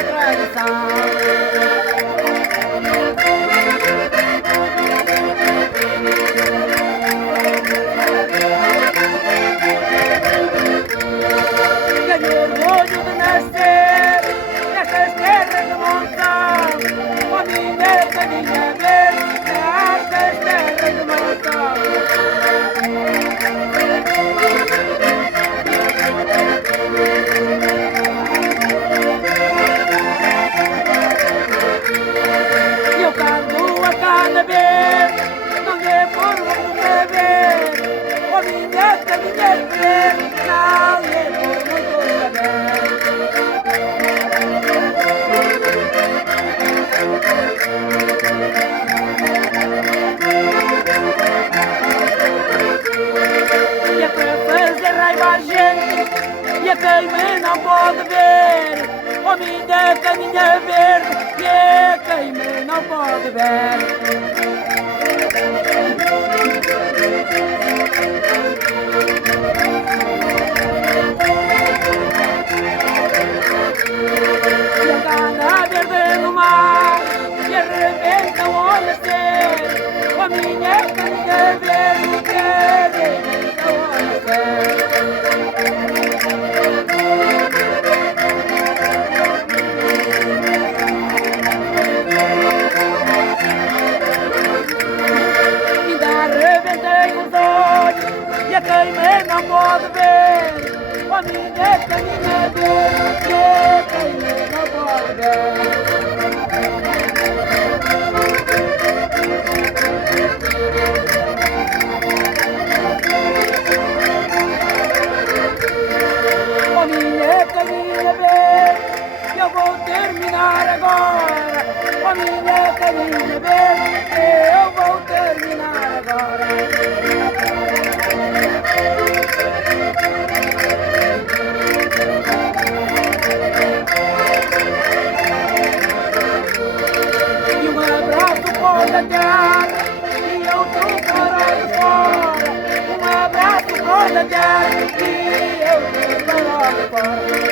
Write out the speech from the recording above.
a tradição. Tenho orgulho de nascer nestas terras de monção, a minha caminha verde nestas terras de monção. Eu canto a cada vez, não é por me ver, a minha caminha verde não é por muito saber. E é para fazer raiva a gente, e a quem me não pode ver, a minha caminha verde, e a quem me não pode ver. E a cana verde no mar, e arrebenta o nascer, a minha caminha verde, que arrebenta o nascer. Ainda arrebentei os olhos, e a quem me não pode ver, a minha caminha verde, que a quem me não pode ver. A minha caminha verde, eu vou terminar agora, a minha caminha verde, eu vou terminar agora. E um abraço por a terra, e eu tô parado fora. Um abraço por a terra, e eu tô parado fora.